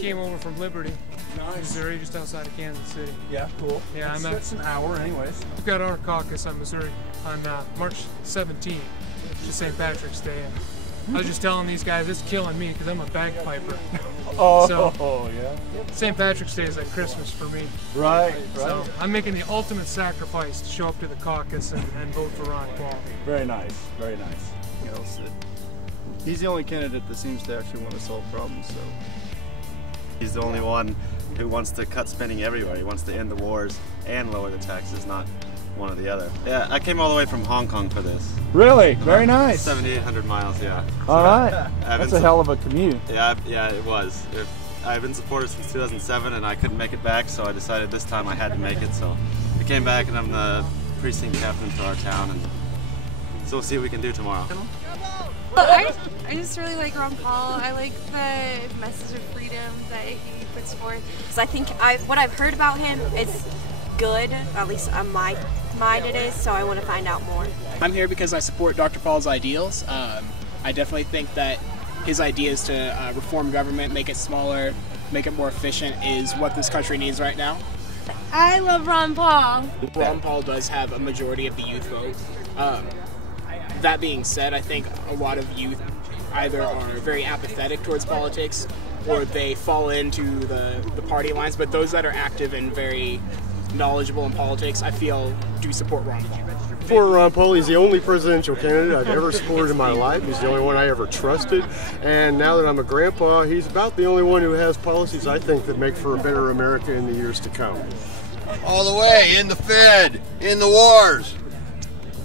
came over from Liberty, Missouri, just outside of Kansas City. Yeah, cool. Yeah, that's an hour anyways. We've got our caucus on Missouri on March 17th, to St. Patrick's Day. I was just telling these guys, it's killing me because I'm a bagpiper. Yeah. St. Patrick's Day is like Christmas for me. Right. So I'm making the ultimate sacrifice to show up to the caucus and vote for Ron Paul. Very nice, very nice. You know, he's the only candidate that seems to actually want to solve problems. So he's the only one who wants to cut spending everywhere. He wants to end the wars and lower the taxes, not one or the other. Yeah, I came all the way from Hong Kong for this. Really? Very nice. 7,800 miles, yeah. All right. That's a hell of a commute. Yeah, it was. I've been supported since 2007 and I couldn't make it back, so I decided this time I had to make it. So I came back and I'm the precinct captain for our town, and so we'll see what we can do tomorrow. Well, I just really like Ron Paul. I like the message of freedom that he puts forth. So I think what I've heard about him is good, at least on my mind it is, so I want to find out more. I'm here because I support Dr. Paul's ideals. I definitely think that his ideas to reform government, make it smaller, make it more efficient is what this country needs right now. I love Ron Paul. Ron Paul does have a majority of the youth vote. That being said, I think a lot of youth either are very apathetic towards politics or they fall into the party lines, but those that are active and very knowledgeable in politics, I feel, do support Ron Paul. For Ron Paul, he's the only presidential candidate I've ever supported in my life. He's the only one I ever trusted. And now that I'm a grandpa, he's about the only one who has policies, I think, that make for a better America in the years to come. All the way, in the Fed, in the wars.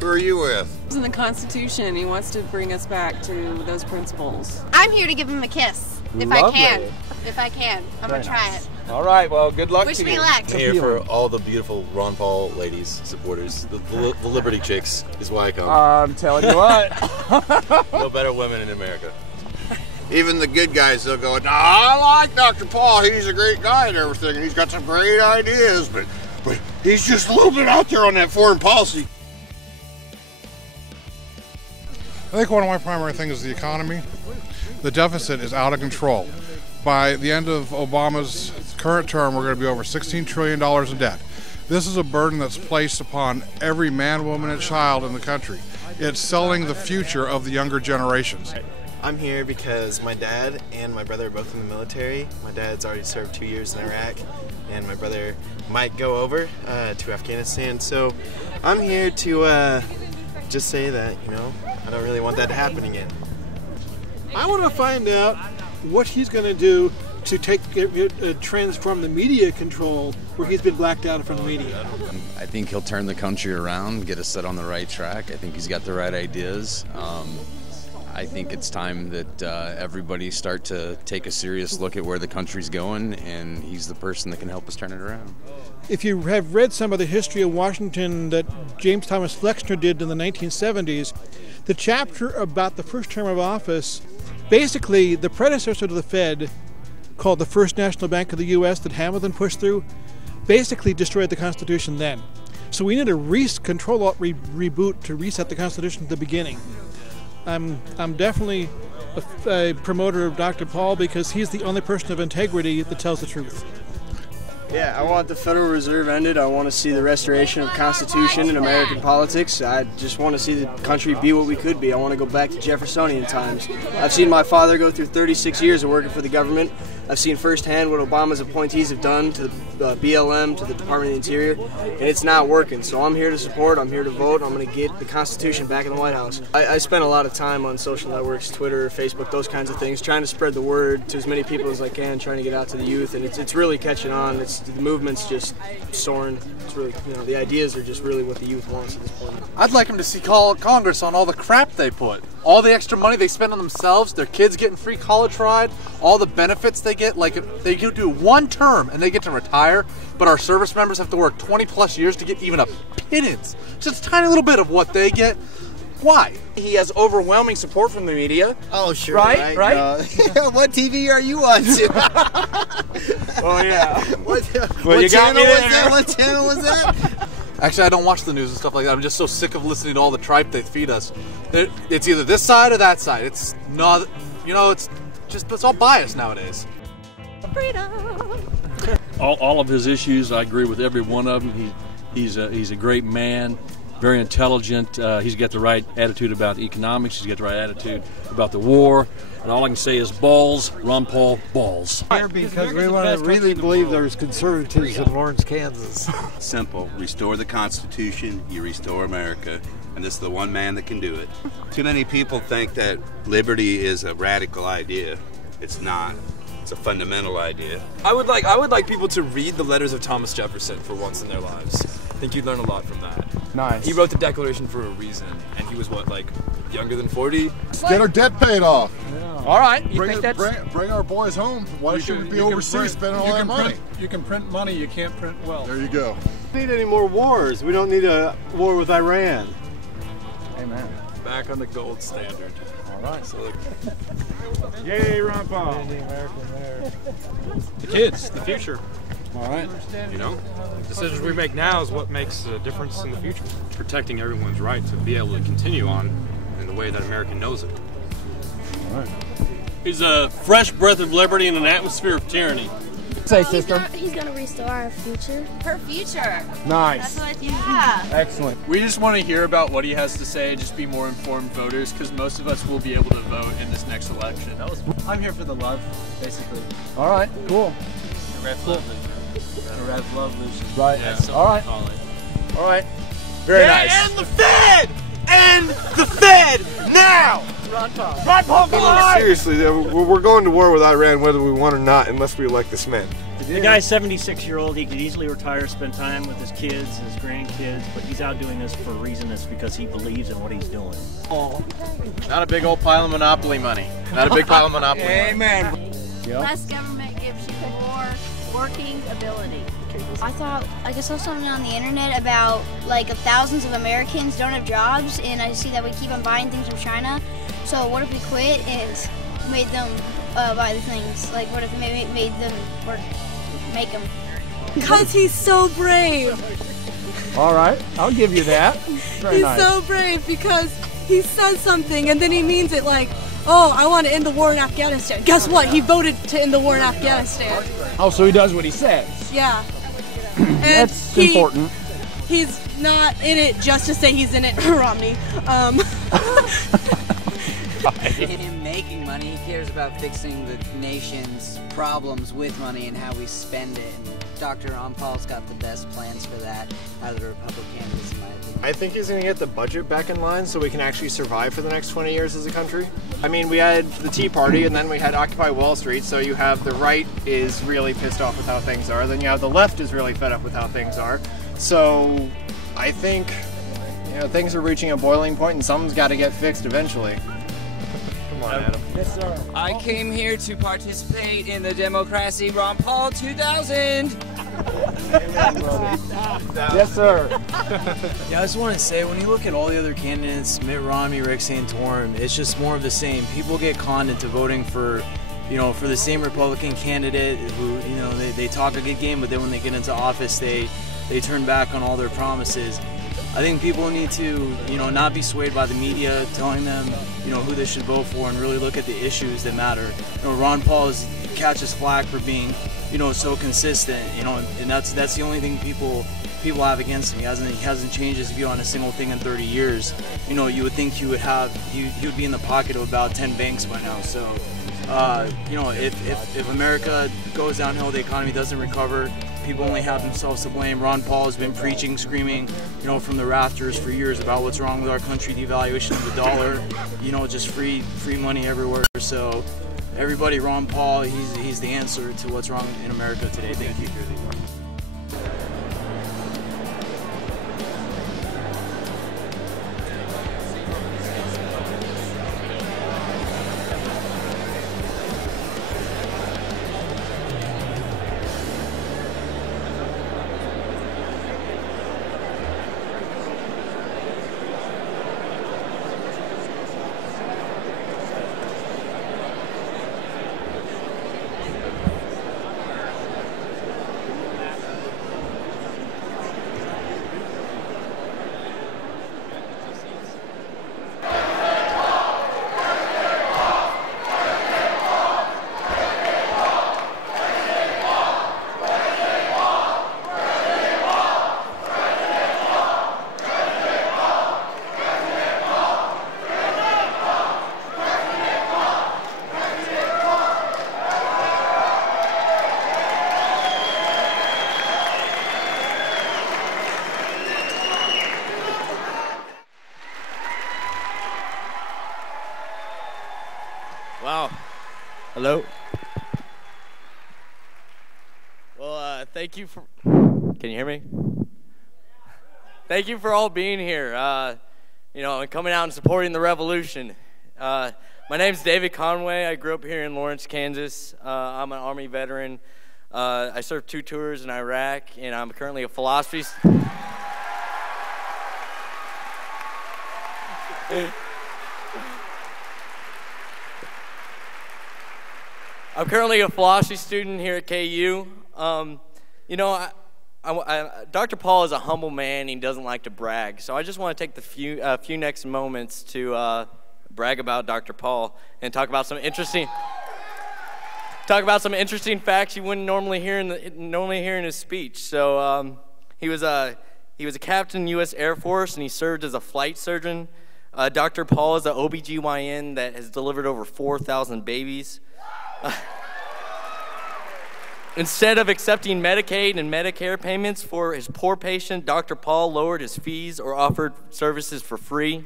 Who are you with? It's in the Constitution. He wants to bring us back to those principles. I'm here to give him a kiss, if I can. If I can. I'm going to try it. All right, well, good luck Wish to me you. luck. I'm here for all the beautiful Ron Paul ladies, supporters. The Liberty chicks is why I come. I'm telling you what. No better women in America. Even the good guys, they'll go, "No, I like Dr. Paul. He's a great guy and everything, and he's got some great ideas, but he's just a little bit out there on that foreign policy." I think one of my primary things is the economy. The deficit is out of control. By the end of Obama's current term, we're going to be over $16 trillion in debt. This is a burden that's placed upon every man, woman, and child in the country. It's selling the future of the younger generations. I'm here because my dad and my brother are both in the military. My dad's already served 2 years in Iraq, and my brother might go over to Afghanistan. So I'm here to just say that, you know, I don't really want that to happen again. I want to find out what he's going to do to transform the media control where he's been blacked out from the media. I think he'll turn the country around, get us set on the right track. I think he's got the right ideas. I think it's time that everybody start to take a serious look at where the country's going, and he's the person that can help us turn it around. If you have read some of the history of Washington that James Thomas Flexner did in the 1970s, the chapter about the first term of office, basically the predecessor to the Fed, called the First National Bank of the U.S. that Hamilton pushed through, basically destroyed the Constitution then. So we need a reboot to reset the Constitution at the beginning. I'm definitely a promoter of Dr. Paul because he's the only person of integrity that tells the truth. Yeah, I want the Federal Reserve ended. I want to see the restoration of Constitution in American politics. I just want to see the country be what we could be. I want to go back to Jeffersonian times. I've seen my father go through 36 years of working for the government. I've seen firsthand what Obama's appointees have done to the BLM, to the Department of the Interior, and it's not working. So I'm here to support, I'm here to vote, I'm going to get the Constitution back in the White House. I spend a lot of time on social networks, Twitter, Facebook, those kinds of things, trying to spread the word to as many people as I can, trying to get out to the youth, and it's really catching on. The movement's just soaring. It's really, you know, the ideas are just really what the youth wants at this point. I'd like them to see Congress on all the crap they put. All the extra money they spend on themselves, their kids getting free college ride, all the benefits they get. Like, they could do one term and they get to retire, but our service members have to work 20 plus years to get even a pittance. Just a tiny little bit of what they get. Why? He has overwhelming support from the media. Oh, sure. Right? What TV are you on? Oh, yeah. What channel was that? What channel was that? Actually, I don't watch the news and stuff like that. I'm just so sick of listening to all the tripe they feed us. It's either this side or that side. It's not, you know, it's all biased nowadays. Freedom. All of his issues, I agree with every one of them. He's a great man, very intelligent. He's got the right attitude about economics. He's got the right attitude about the war. And all I can say is balls, Ron Paul, balls. Because we want to really believe there's conservatives in Lawrence, Kansas. Simple. Restore the Constitution, you restore America. And this is the one man that can do it. Too many people think that liberty is a radical idea. It's not. It's a fundamental idea. I would like people to read the letters of Thomas Jefferson for once in their lives. I think you'd learn a lot from that. Nice. He wrote the Declaration for a reason, and he was what, like, younger than 40? Let's get our debt paid off. Yeah. All right. You bring, think that's... bring our boys home. Why should we be overseas spending all that money? You can print money, you can't print wealth. There you go. We don't need any more wars. We don't need a war with Iran. Amen. Back on the gold standard. All right. So, like, yay, Ron Paul. The kids, the future. All right. You know, decisions we make now is what makes a difference in the future. Protecting everyone's right to be able to continue on in the way that America knows it. All right. He's a fresh breath of liberty in an atmosphere of tyranny. Say, sister. He's gonna restore our future. Her future. Nice. That's what, yeah. Excellent. We just want to hear about what he has to say, just be more informed voters, because most of us will be able to vote in this next election. I'm here for the love, basically. All right. Cool. The red love illusion. Right. Yeah. All right. All right. Very nice. And the Fed! And the Fed now! Ron Paul. Ron Paul, come on! Seriously, we're going to war with Iran whether we want or not, unless we elect this man. The guy's 76-year-old. He could easily retire, spend time with his kids, his grandkids, but he's out doing this for a reason. It's because he believes in what he's doing. Oh. Not a big old pile of monopoly money. Not a big pile of monopoly money. Amen. Yep. Less government gives you more working ability. I guess I saw something on the internet about like thousands of Americans don't have jobs, and I see that we keep on buying things from China. So what if we quit and made them buy the things? Like what if we made them work, make them? Because he's so brave. All right, I'll give you that. Very He's nice. so brave because he says something and then he means it like, oh, I want to end the war in Afghanistan. Guess what? He voted to end the war in Afghanistan. Oh, so he does what he says. Yeah. And That's important. He's not in it just to say he's in it, Romney. Him making money, he cares about fixing the nation's problems with money and how we spend it. And Dr. Ron Paul's got the best plans for that out of the Republicans, in my opinion. I think he's going to get the budget back in line so we can actually survive for the next 20 years as a country. I mean, we had the Tea Party and then we had Occupy Wall Street, so you have the right is really pissed off with how things are, then you have the left is really fed up with how things are. So I think, you know, things are reaching a boiling point and something's got to get fixed eventually. Come on, Adam. Yes, sir. I came here to participate in the Democracy Ron Paul 2000. Yes, sir. Yeah, I just want to say, when you look at all the other candidates, Mitt Romney, Rick Santorum, it's just more of the same. People get conned into voting for, you know, for the same Republican candidate who, you know, they talk a good game, but then when they get into office, they turn back on all their promises. I think people need to, you know, not be swayed by the media telling them, you know, who they should vote for and really look at the issues that matter. You know, Ron Paul catches flack for being, you know, so consistent, you know, and that's the only thing people have against him. He hasn't changed his view on a single thing in 30 years. You know, you would think he would be in the pocket of about 10 banks by now. So, you know, if America goes downhill, the economy doesn't recover, people only have themselves to blame. Ron Paul has been preaching, screaming, you know, from the rafters for years about what's wrong with our country, devaluation of the dollar, you know, just free money everywhere. So everybody, Ron Paul, he's the answer to what's wrong in America today. Thank you. Hello. Well, thank you for. Can you hear me? Thank you for all being here. You know, and coming out and supporting the revolution. My name's David Conway. I grew up here in Lawrence, Kansas. I'm an Army veteran. I served 2 tours in Iraq, and I'm currently a philosophy. I'm currently a philosophy student here at KU. You know, Dr. Paul is a humble man. He doesn't like to brag. So I just want to take the few next moments to brag about Dr. Paul and talk about some interesting facts you wouldn't normally hear in his speech. So he was a captain in the U.S. Air Force, and he served as a flight surgeon. Dr. Paul is an OBGYN that has delivered over 4,000 babies. Instead of accepting Medicaid and Medicare payments for his poor patient, Dr. Paul lowered his fees or offered services for free.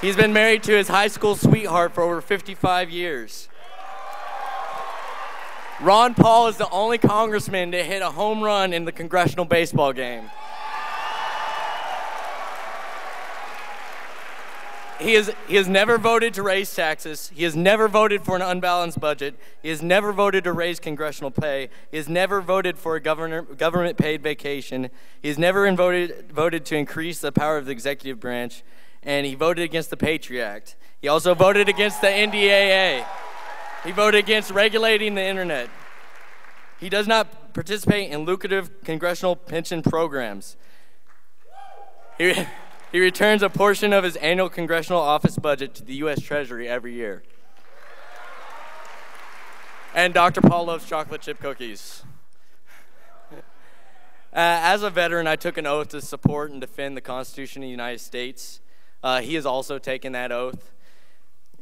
He's been married to his high school sweetheart for over 55 years. Ron Paul is the only congressman to hit a home run in the congressional baseball game. He has never voted to raise taxes. He has never voted for an unbalanced budget. He has never voted to raise congressional pay. He has never voted for a government-paid vacation. He has never voted to increase the power of the executive branch. And he voted against the Patriot Act. He also voted against the NDAA. He voted against regulating the internet. He does not participate in lucrative congressional pension programs. He returns a portion of his annual congressional office budget to the U.S. Treasury every year. And Dr. Paul loves chocolate chip cookies. As a veteran, I took an oath to support and defend the Constitution of the United States. He has also taken that oath,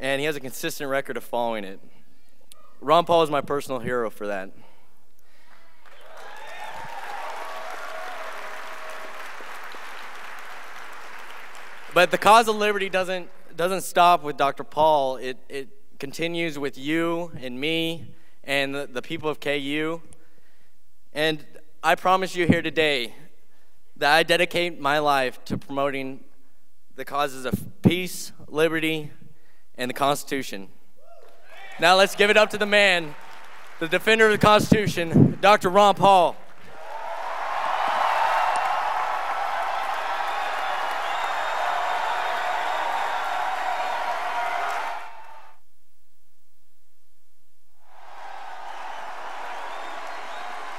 and he has a consistent record of following it. Ron Paul is my personal hero for that. But the cause of liberty doesn't stop with Dr. Paul. It continues with you and me and the people of KU. And I promise you here today that I dedicate my life to promoting the causes of peace, liberty, and the Constitution. Now let's give it up to the man, the defender of the Constitution, Dr. Ron Paul.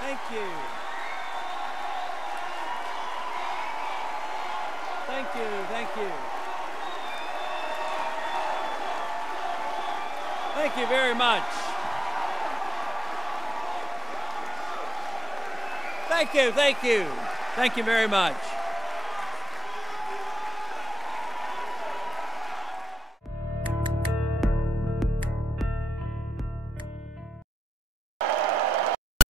Thank you. Thank you, thank you. Thank you very much. Thank you, thank you. Thank you very much.